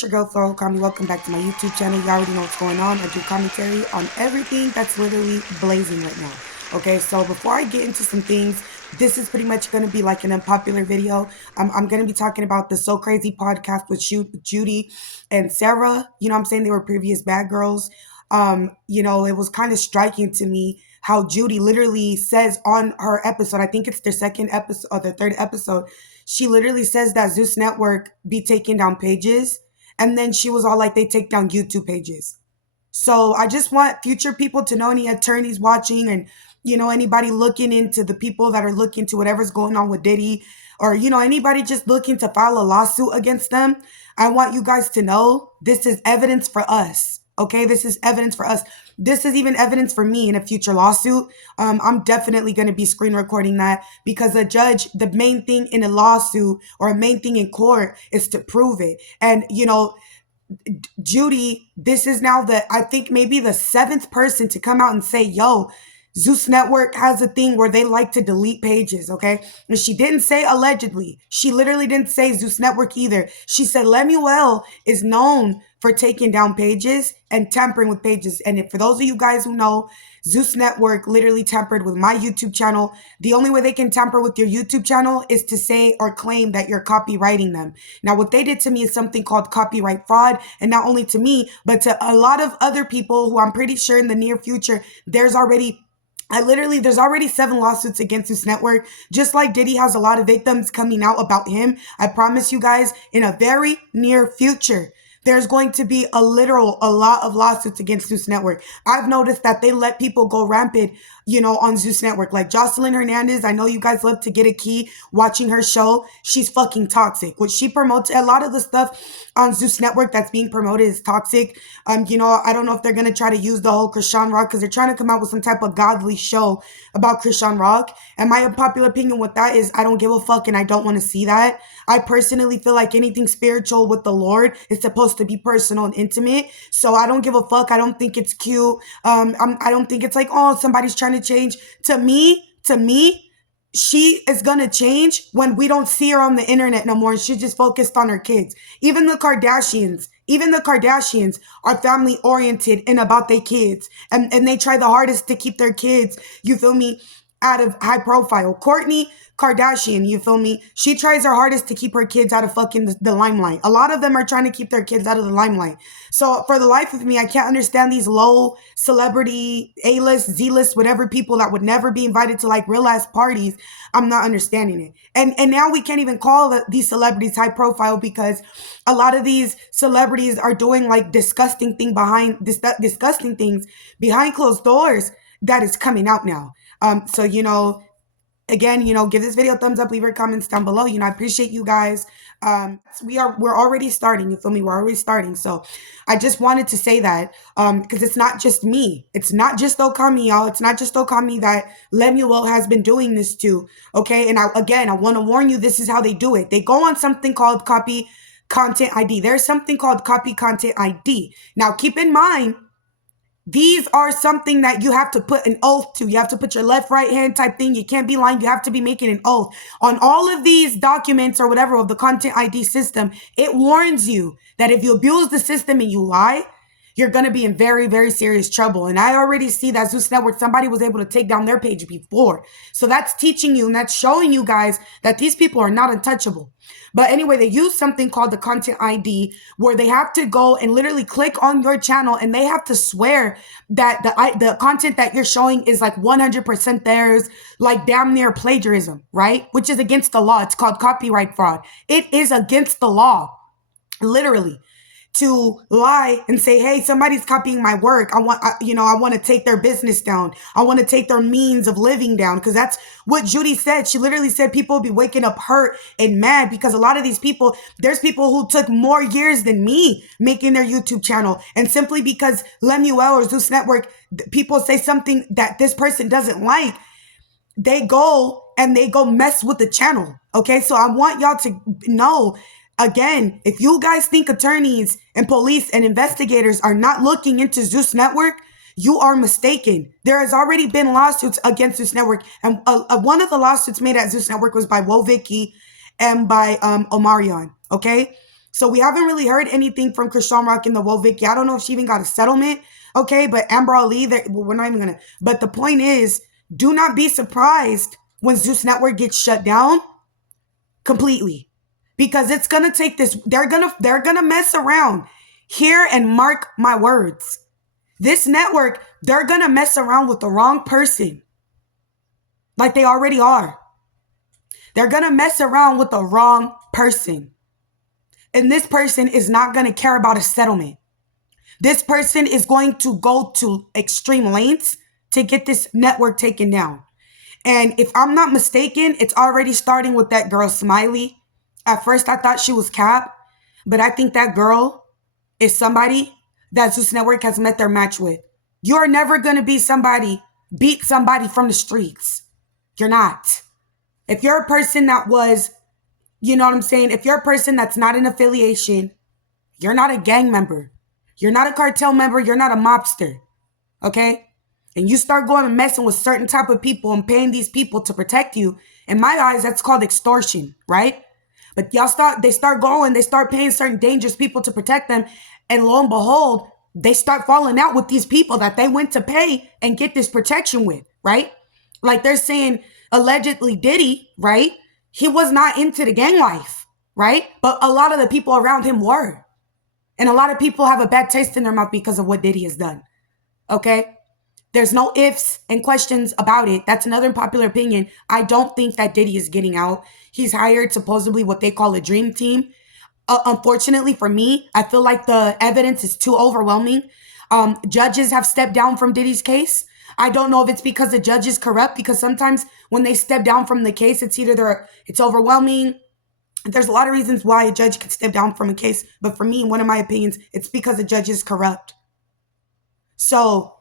It's your girl Flo. Call me. Welcome back to my YouTube channel. You already know what's going on. I do commentary on everything that's literally blazing right now. Okay, so before I get into some things, this is pretty much going to be like an unpopular video. I'm going to be talking about the So Crazy podcast with Judi and Sarah. You know what I'm saying? They were previous bad girls. It was kind of striking to me how Judi literally says on her episode, I think it's their second episode or their third episode, she literally says that Zeus Network be taking down pages. And then she was all like, they take down YouTube pages. So I just want future people to know, any attorneys watching and, anybody looking into the people that are looking to whatever's going on with Diddy, or, anybody just looking to file a lawsuit against them. I want you guys to know this is evidence for us. Okay, this is evidence for us. This is even evidence for me in a future lawsuit. I'm definitely going to be screen recording that, because a judge, the main thing in a lawsuit or a main thing in court is to prove it. And, Judi, this is now I think maybe the seventh person to come out and say, yo, Zeus Network has a thing where they like to delete pages, okay? And she didn't say allegedly. She literally didn't say Zeus Network either. She said Lemuel is known for taking down pages and tampering with pages. And for those of you guys who know, Zeus Network literally tampered with my YouTube channel. The only way they can tamper with your YouTube channel is to say or claim that you're copywriting them. Now, what they did to me is something called copyright fraud. And not only to me, but to a lot of other people who I'm pretty sure in the near future, there's already 7 lawsuits against this network. Just like Diddy has a lot of victims coming out about him, I promise you guys, in a very near future, there's going to be a lot of lawsuits against Zeus Network. I've noticed that they let people go rampant, on Zeus Network. Like Jocelyn Hernandez, I know you guys love to get a key watching her show. She's fucking toxic. What she promotes, a lot of the stuff on Zeus Network that's being promoted is toxic. I don't know if they're going to try to use the whole Christian Rock, because they're trying to come out with some type of godly show about Christian Rock. And my unpopular opinion with that is I don't give a fuck and I don't want to see that. I personally feel like anything spiritual with the Lord is supposed to be personal and intimate. So I don't give a fuck. I don't think it's cute. I don't think it's like, oh, somebody's trying to change. To me, she is gonna change when we don't see her on the internet no more and she's just focused on her kids. Even the Kardashians are family oriented and about their kids. And they try the hardest to keep their kids, you feel me, out of high profile. Kourtney Kardashian, you feel me? She tries her hardest to keep her kids out of fucking the limelight. A lot of them are trying to keep their kids out of the limelight. So for the life of me, I can't understand these low celebrity, A-list, Z-list, whatever people that would never be invited to like real ass parties. I'm not understanding it. And now we can't even call these celebrities high profile, because a lot of these celebrities are doing like disgusting things behind closed doors that is coming out now. So, again, give this video a thumbs up, leave your comments down below. I appreciate you guys. We're already starting, you feel me? We're already starting. So I just wanted to say that, because it's not just me. It's not just Okami, y'all. It's not just Okami that Lemuel has been doing this to, okay? And I want to warn you, this is how they do it. They go on something called copy content ID. There's something called copy content ID. Now, keep in mind, these are something that you have to put an oath to. You have to put your left, right hand type thing. You can't be lying. You have to be making an oath. On all of these documents or whatever of the content ID system, it warns you that if you abuse the system and you lie, you're going to be in very, very serious trouble. And I already see that Zeus Network, somebody was able to take down their page before. So that's teaching you and that's showing you guys that these people are not untouchable. But anyway, they use something called the content ID, where they have to go and literally click on your channel and they have to swear that the content that you're showing is like 100% theirs, like damn near plagiarism, right? Which is against the law. It's called copyright fraud. It is against the law, literally, to lie and say, hey, somebody's copying my work. I want to take their business down. I want to take their means of living down. Because that's what Judi said. She literally said people will be waking up hurt and mad because a lot of these people, there's people who took more years than me making their YouTube channel. And simply because Lemuel or Zeus Network, people say something that this person doesn't like, they go mess with the channel. Okay, so I want y'all to know, again, if you guys think attorneys and police and investigators are not looking into Zeus Network, you are mistaken. There has already been lawsuits against Zeus Network. And one of the lawsuits made at Zeus Network was by Wovicky and by Omarion, okay? So we haven't really heard anything from Krishan Rock and the Woe Vicky. I don't know if she even got a settlement. Okay, but Amber Ali, we're not even gonna. But the point is, do not be surprised when Zeus Network gets shut down completely, because it's gonna take this. They're gonna mess around here, and mark my words. This network, they're gonna mess around with the wrong person, like they already are. They're gonna mess around with the wrong person. And this person is not going to care about a settlement. This person is going to go to extreme lengths to get this network taken down. And if I'm not mistaken, it's already starting with that girl, Smiley. At first, I thought she was Cap, but I think that girl is somebody that Zeus Network has met their match with. You're never going to be beat somebody from the streets. You're not. If you're a person that was, you know what I'm saying? If you're a person that's not an affiliation, you're not a gang member, you're not a cartel member, you're not a mobster, okay? And you start going and messing with certain type of people and paying these people to protect you, in my eyes, that's called extortion, right? But they start paying certain dangerous people to protect them, and lo and behold, they start falling out with these people that they went to pay and get this protection with, right? Like they're saying, allegedly Diddy, right? He was not into the gang life, right? But a lot of the people around him were. And a lot of people have a bad taste in their mouth because of what Diddy has done, okay? There's no ifs and questions about it. That's another unpopular opinion. I don't think that Diddy is getting out. He's hired supposedly what they call a dream team. Unfortunately for me, I feel like the evidence is too overwhelming. Judges have stepped down from Diddy's case. I don't know if it's because the judge is corrupt, because sometimes when they step down from the case, it's either it's overwhelming. There's a lot of reasons why a judge could step down from a case. But for me, one of my opinions, it's because the judge is corrupt. So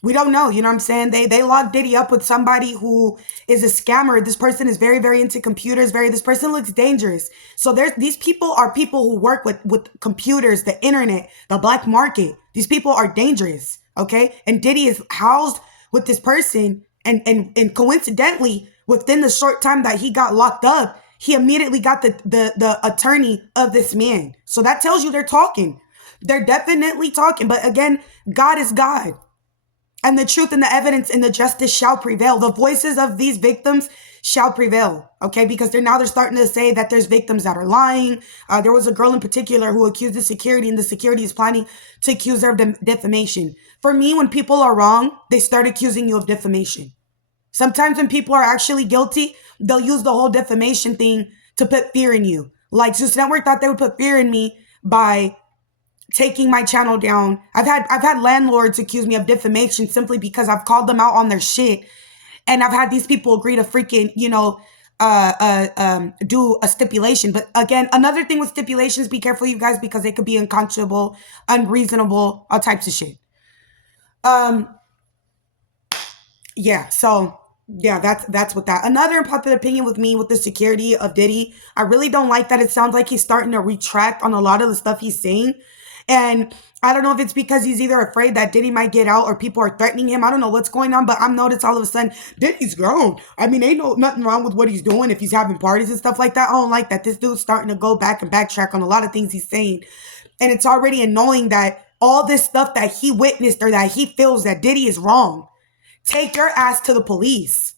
we don't know, you know what I'm saying? They locked Diddy up with somebody who is a scammer. This person is very, very into computers. This person looks dangerous. So these people are people who work with computers, the internet, the black market. These people are dangerous, okay? And Diddy is housed with this person, and coincidentally, within the short time that he got locked up, he immediately got the attorney of this man. So that tells you they're talking. They're definitely talking. But again, God is God. And the truth and the evidence and the justice shall prevail. The voices of these victims shall prevail, okay? Because they're starting to say that there's victims that are lying. There was a girl in particular who accused the security, and the security is planning to accuse her of defamation. For me, when people are wrong, they start accusing you of defamation. Sometimes when people are actually guilty, they'll use the whole defamation thing to put fear in you. Like Zeus Network thought they would put fear in me by taking my channel down. I've had landlords accuse me of defamation simply because I've called them out on their shit, and I've had these people agree to freaking, do a stipulation. But again, another thing with stipulations, be careful, you guys, because they could be unconscionable, unreasonable, all types of shit. Yeah, so yeah, that's what that. Another unpopular opinion with me with the security of Diddy, I really don't like that it sounds like he's starting to retract on a lot of the stuff he's saying. And I don't know if it's because he's either afraid that Diddy might get out or people are threatening him. I don't know what's going on, but I've noticed all of a sudden Diddy's grown. I mean, ain't nothing wrong with what he's doing if he's having parties and stuff like that. I don't like that. This dude's starting to go back and backtrack on a lot of things he's saying. And it's already annoying that all this stuff that he witnessed or that he feels that Diddy is wrong. Take your ass to the police,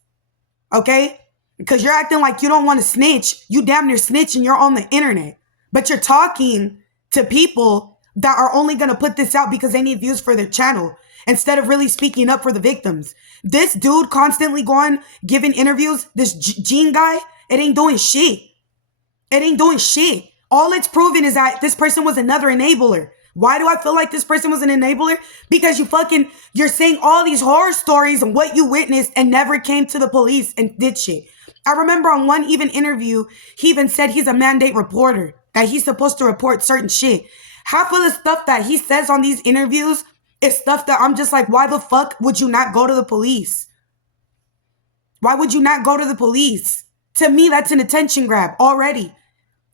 okay? Because you're acting like you don't want to snitch. You damn near snitch and you're on the internet. But you're talking to people that are only going to put this out because they need views for their channel instead of really speaking up for the victims. This dude constantly going, giving interviews, this Gene guy, it ain't doing shit. It ain't doing shit. All it's proven is that this person was another enabler. Why do I feel like this person was an enabler? Because you're saying all these horror stories and what you witnessed and never came to the police and did shit. I remember on one even interview, he even said he's a mandate reporter, that he's supposed to report certain shit. Half of the stuff that he says on these interviews is stuff that I'm just like, why the fuck would you not go to the police? Why would you not go to the police? To me, that's an attention grab already.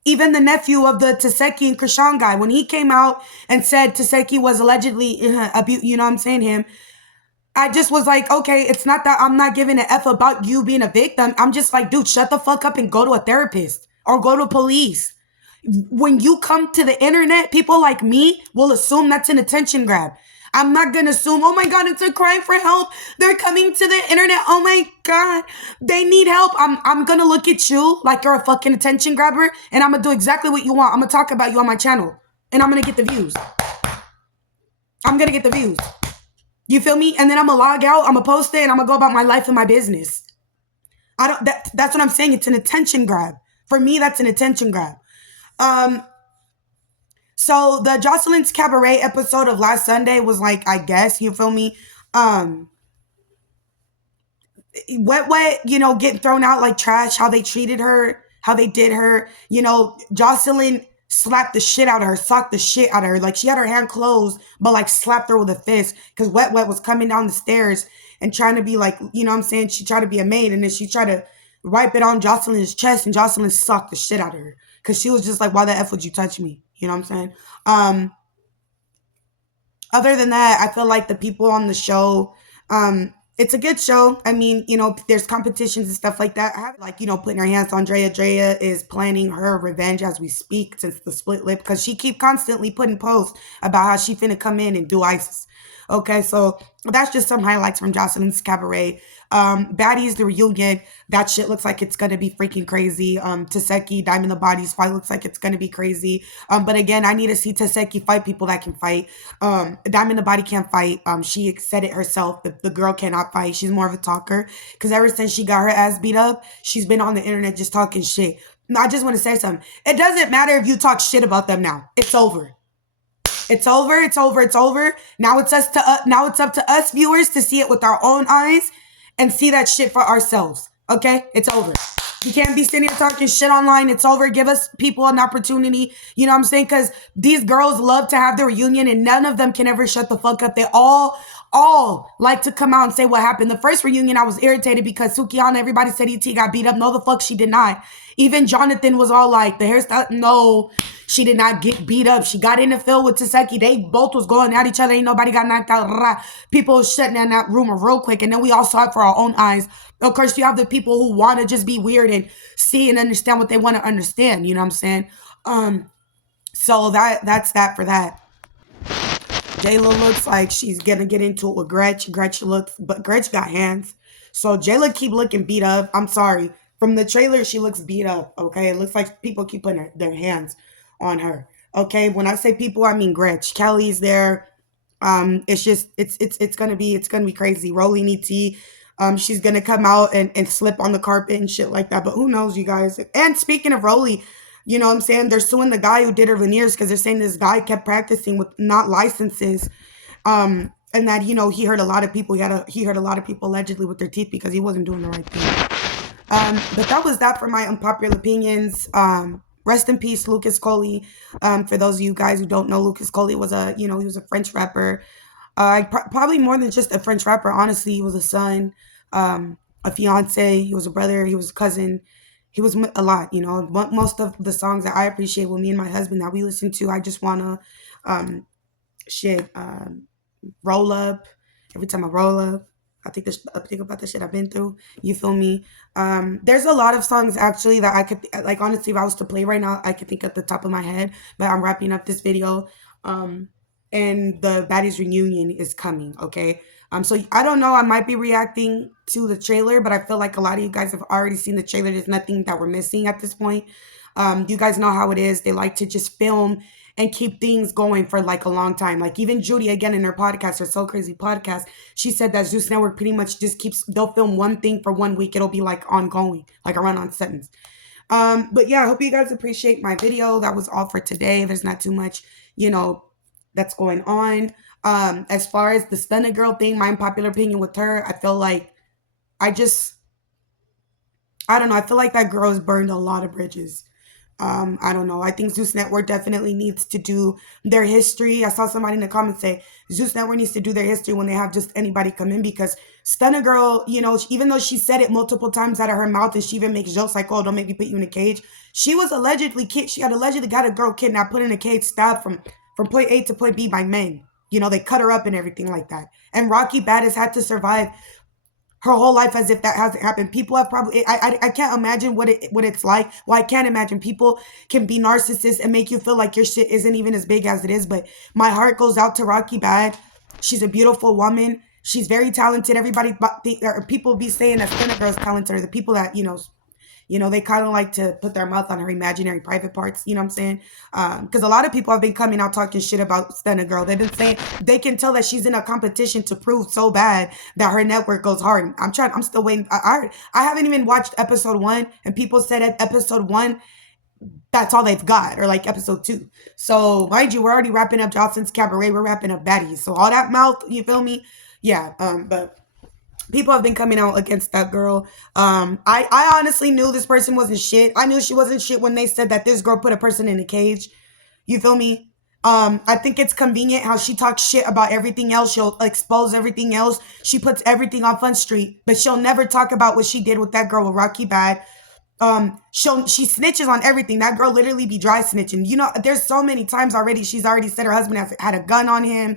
Even the nephew of the Taseki and Krishan guy, when he came out and said Taseki was allegedly abused, you know what I'm saying, him, I just was like, okay, it's not that I'm not giving an F about you being a victim. I'm just like, dude, shut the fuck up and go to a therapist or go to police. When you come to the internet, people like me will assume that's an attention grab. I'm not gonna assume, oh my God, it's a cry for help. They're coming to the internet. Oh my God, they need help. I'm gonna look at you like you're a fucking attention grabber, and I'm gonna do exactly what you want. I'm gonna talk about you on my channel, and I'm gonna get the views. I'm gonna get the views. You feel me? And then I'm gonna log out, I'm gonna post it, and I'm gonna go about my life and my business. That's what I'm saying. It's an attention grab. For me, that's an attention grab. So the Jocelyn's Cabaret episode of last Sunday was like, I guess, you feel me? Wet, getting thrown out like trash, how they treated her, how they did her. Jocelyn slapped the shit out of her, socked the shit out of her. Like, she had her hand closed, but like slapped her with a fist because Wet was coming down the stairs and trying to be like, you know what I'm saying? She tried to be a maid, and then she tried to wipe it on Jocelyn's chest, and Jocelyn sucked the shit out of her because she was just like, why the F would you touch me? You know what I'm saying? Other than that, I feel like the people on the show, it's a good show. I mean, there's competitions and stuff like that. I have, like, putting her hands on Drea. Drea is planning her revenge as we speak since the split lip, because she keep constantly putting posts about how she finna come in and do ISIS. Okay, so that's just some highlights from Jocelyn's Cabaret. Baddies, the reunion, that shit looks like it's gonna be freaking crazy. Taseki, Diamond the Bodies fight looks like it's gonna be crazy. But again, I need to see Taseki fight people that can fight. Diamond the Body can't fight. She said it herself. The girl cannot fight. She's more of a talker. Because ever since she got her ass beat up, she's been on the internet just talking shit. I just want to say something. It doesn't matter if you talk shit about them now. It's over. It's over. It's over. It's over. Now it's up to us viewers to see it with our own eyes and see that shit for ourselves. Okay? It's over. You can't be sitting here talking shit online. It's over. Give us people an opportunity. You know what I'm saying? Because these girls love to have their reunion, and none of them can ever shut the fuck up. They all like to come out and say what happened. The first reunion, I was irritated because Sukihana, everybody said ET got beat up. No, the fuck she did not. Even Jonathan was all like, the hairstyle. No, she did not get beat up. She got in the field with Taseki. They both was going at each other. Ain't nobody got knocked out. People was shutting down that rumor real quick. And then we all saw it for our own eyes. Of course, you have the people who want to just be weird and see and understand what they want to understand. You know what I'm saying? So that's that for that. Jayla looks like she's gonna get into it with Gretch. But Gretch got hands. So Jayla keep looking beat up. I'm sorry. From the trailer, she looks beat up. Okay, it looks like people keep putting their hands on her. Okay, when I say people, I mean Gretch. Kelly's there. It's gonna be crazy. Rolling ET. She's gonna come out and slip on the carpet and shit like that. But who knows, you guys? And speaking of Rolly, you know what I'm saying? They're suing the guy who did her veneers because they're saying this guy kept practicing with not licenses. And that, he hurt a lot of people. He hurt a lot of people allegedly with their teeth because he wasn't doing the right thing. But that was that for my unpopular opinions. Rest in peace, Lucas Coley. For those of you guys who don't know, Lucas Coley was he was a French rapper. Probably more than just a French rapper. Honestly, he was a son, a fiance. He was a brother. He was a cousin. He was a lot, Most of the songs that I appreciate with me and my husband that we listen to, I just wanna, roll up. Every time I roll up, I think about the shit I've been through. You feel me? There's a lot of songs actually that I could, like, honestly, if I was to play right now, I could think at the top of my head. But I'm wrapping up this video. And the Baddies reunion is coming, okay? So I don't know, I might be reacting to the trailer, but I feel like a lot of you guys have already seen the trailer. There's nothing that we're missing at this point. You guys know how it is. They like to just film and keep things going for like a long time. Like even Judi, again, in her podcast, her So Crazy podcast, she said that Zeus Network pretty much just they'll film one thing for 1 week. It'll be like ongoing, like a run-on sentence. But yeah, I hope you guys appreciate my video. That was all for today. There's not too much, that's going on. As far as the Stunna Girl thing, my unpopular opinion with her, I feel like I don't know. I feel like that girl has burned a lot of bridges. I don't know. I think Zeus Network definitely needs to do their history. I saw somebody in the comments say Zeus Network needs to do their history when they have just anybody come in, because Stunna Girl, even though she said it multiple times out of her mouth and she even makes jokes like, oh, don't make me put you in a cage. She had allegedly got a girl kidnapped, put in a cage, stabbed from point A to point B by men. They cut her up and everything like that. And Rocky Baddies had to survive her whole life as if that hasn't happened. People have probably, I can't imagine what it's like. Well, I can't imagine. People can be narcissists and make you feel like your shit isn't even as big as it is. But my heart goes out to Rocky Bad. She's a beautiful woman. She's very talented. Everybody, people be saying that Stunna Girl's talented, or the people that, they kind of like to put their mouth on her imaginary private parts. You know what I'm saying? Because a lot of people have been coming out talking shit about Stunna Girl. They've been saying they can tell that she's in a competition to prove so bad that her network goes hard. I'm still waiting. I haven't even watched episode 1, and people said at episode 1, that's all they've got, or like episode 2. So mind you, we're already wrapping up Johnson's Cabaret. We're wrapping up Baddies. So all that mouth, you feel me? Yeah. But people have been coming out against that girl. I honestly knew this person wasn't shit. I knew she wasn't shit when they said that this girl put a person in a cage. You feel me? I think it's convenient how she talks shit about everything else. She'll expose everything else. She puts everything on Fun Street, but she'll never talk about what she did with that girl with Rocky Bad. She snitches on everything. That girl literally be dry snitching. There's so many times already she's already said her husband has had a gun on him.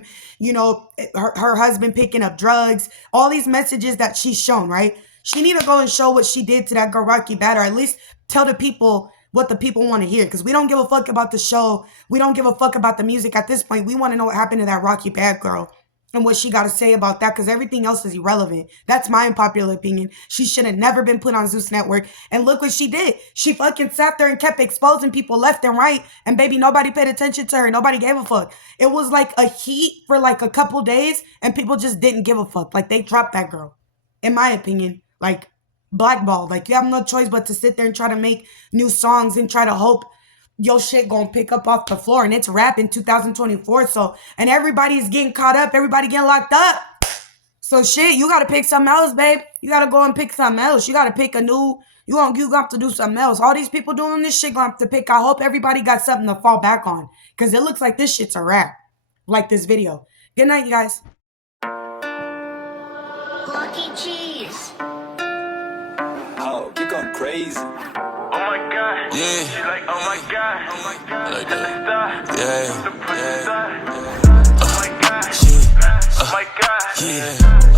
Her husband picking up drugs. All these messages that she's shown, right? She need to go and show what she did to that girl Rocky Bad, or at least tell the people what the people want to hear. Because we don't give a fuck about the show. We don't give a fuck about the music at this point. We want to know what happened to that Rocky Bad girl and what she got to say about that, because everything else is irrelevant. That's my unpopular opinion. She should have never been put on Zeus Network. And look what she did. She fucking sat there and kept exposing people left and right. And baby, nobody paid attention to her. Nobody gave a fuck. It was like a heat for like a couple days, and people just didn't give a fuck. Like, they dropped that girl, in my opinion. Like, blackballed. Like, you have no choice but to sit there and try to make new songs and try to hope your shit gonna pick up off the floor. And it's rap in 2024. So, and everybody's getting caught up. Everybody getting locked up. So shit, you gotta pick something else, babe. You gotta go and pick something else. You gotta pick a new, you gonna have to do something else. All these people doing this shit gonna have to pick. I hope everybody got something to fall back on, because it looks like this shit's a wrap. Like this video. Good night, you guys. Lucky cheese. Oh, you going crazy. Oh my god. Yeah. She like, oh my god. Oh my god. Like that. The Yeah. The Yeah. star. Oh my god. Shit. Oh my god. Yeah.